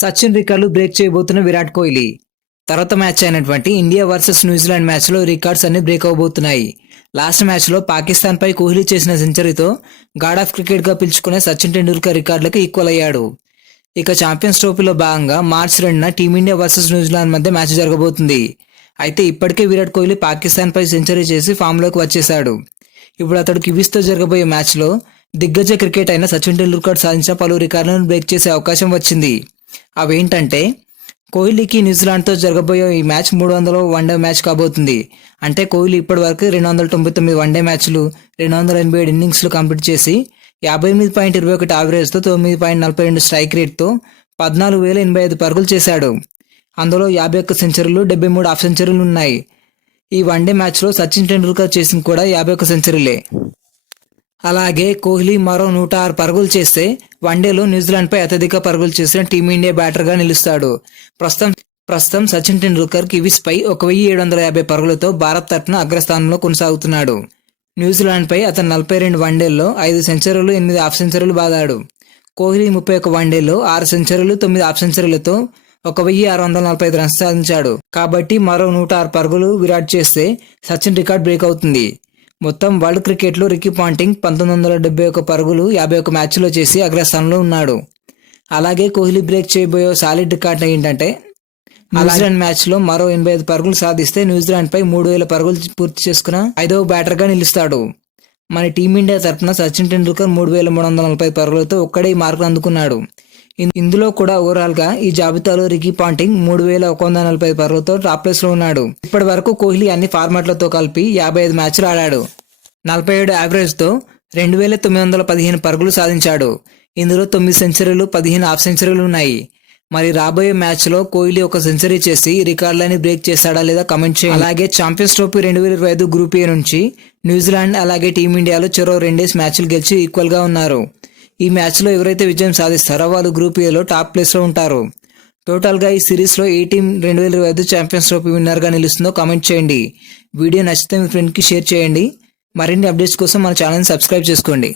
సచిన్ రికార్డులు బ్రేక్ చేయబోతున్న విరాట్ కోహ్లీ. తర్వాత మ్యాచ్ అయినటువంటి ఇండియా వర్సెస్ న్యూజిలాండ్ మ్యాచ్లో రికార్డ్స్ అన్ని బ్రేక్ అవబోతున్నాయి. లాస్ట్ మ్యాచ్లో పాకిస్తాన్పై కోహ్లీ చేసిన సెంచరీతో గాడ్ ఆఫ్ క్రికెట్గా పిలుచుకునే సచిన్ టెండూల్కర్ రికార్డులకు ఈక్వల్ అయ్యాడు. ఇక ఛాంపియన్స్ ట్రోఫీలో భాగంగా మార్చి 2న టీమిండియా వర్సెస్ న్యూజిలాండ్ మధ్య మ్యాచ్ జరగబోతుంది. అయితే ఇప్పటికే విరాట్ కోహ్లీ పాకిస్తాన్పై సెంచరీ చేసి ఫామ్లోకి వచ్చేశాడు. ఇప్పుడు అతడు కివీస్తో జరగబోయే మ్యాచ్లో దిగ్గజ క్రికెట్ అయిన సచిన్ టెండూల్కర్ సాధించిన పలు రికార్డులను బ్రేక్ చేసే అవకాశం వచ్చింది. అవేంటంటే, కోహ్లీకి న్యూజిలాండ్తో జరగబోయే ఈ మ్యాచ్ 300వ వన్డే మ్యాచ్ కాబోతుంది. అంటే కోహ్లీ ఇప్పటి వరకు 299 వన్డే మ్యాచ్లు, 287 ఇన్నింగ్స్లు కంప్లీట్ చేసి 58.21 యావరేజ్తో 9.42 స్ట్రైక్ రేట్తో 14,085 పరుగులు చేశాడు. అందులో 51 సెంచరీలు, 73 హాఫ్ సెంచరీలు ఉన్నాయి. ఈ వన్డే మ్యాచ్లో సచిన్ టెండూల్కర్ చేసిన కూడా 51 సెంచరీలే. అలాగే కోహ్లీ మరో 106 పరుగులు చేస్తే వన్డేలో న్యూజిలాండ్పై అత్యధిక పరుగులు చేసిన టీమిండియా బ్యాటర్గా నిలుస్తాడు. ప్రస్తుతం సచిన్ టెండూల్కర్ కివీస్పై 1,750 పరుగులతో భారత్ తరఫున అగ్రస్థానంలో కొనసాగుతున్నాడు. న్యూజిలాండ్పై అతను 42 వన్డేల్లో 5 సెంచరీలు, 8 హాఫ్ సెంచరీలు బాదాడు. కోహ్లీ 31 వన్డేల్లో 6 సెంచరీలు, 9 హాఫ్ సెంచరీలతో 1,645 రన్స్ సాధించాడు. కాబట్టి మరో 106 పరుగులు విరాట్ చేస్తే సచిన్ రికార్డ్ బ్రేక్ అవుతుంది. మొత్తం వరల్డ్ క్రికెట్లో రికీ పాంటింగ్ 1971 పరుగులు 51 మ్యాచ్లో చేసి అగ్రస్థానంలో ఉన్నాడు. అలాగే కోహ్లీ బ్రేక్ చేయబోయే సాలిడ్ రికార్డ్ ఏంటంటే, న్యూజిలాండ్ మ్యాచ్లో మరో 85 పరుగులు సాధిస్తే న్యూజిలాండ్పై 3,000 పరుగులు పూర్తి చేసుకున్న 5వ బ్యాటర్గా నిలుస్తాడు. మన టీమిండియా తరఫున సచిన్ టెండూల్కర్ 3,340 పరుగులతో ఒక్కడే ఈ మార్కులు అందుకున్నాడు. ఇందులో కూడా ఓవరాల్గా ఈ జాబితాలో రికీ పాంటింగ్ 3,140 పరుగులతో టాప్ ప్లేస్లో ఉన్నాడు. ఇప్పటి వరకు కోహ్లీ అన్ని ఫార్మాట్లతో కలిపి 55 మ్యాచ్లు ఆడాడు. 47 యావరేజ్తో 2,915 పరుగులు సాధించాడు. ఇందులో 9 సెంచరీలు, 15 హాఫ్ సెంచరీలు ఉన్నాయి. మరి రాబోయే మ్యాచ్లో కోహ్లీ ఒక సెంచరీ చేసి రికార్డులని బ్రేక్ చేస్తాడా లేదా కమెంట్ చేయండి. అలాగే ఛాంపియన్స్ ట్రోఫీ 2025 గ్రూప్ ఏ నుంచి న్యూజిలాండ్ అలాగే టీమిండియాలో చెరో 2 మ్యాచ్లు గెలిచి ఈక్వల్గా ఉన్నారు. ఈ మ్యాచ్లో ఎవరైతే విజయం సాధిస్తారో వాళ్ళు గ్రూప్ ఏలో టాప్ ప్లేస్లో ఉంటారు. టోటల్గా ఈ సిరీస్లో ఏ టీం 2025 ఛాంపియన్స్ ట్రోఫీ విన్నర్గా నిలుస్తుందో కామెంట్ చేయండి. వీడియో నచ్చితే మీ ఫ్రెండ్కి షేర్ చేయండి. మరిన్ని అప్డేట్స్ కోసం మన ఛానల్ని సబ్స్క్రైబ్ చేసుకోండి.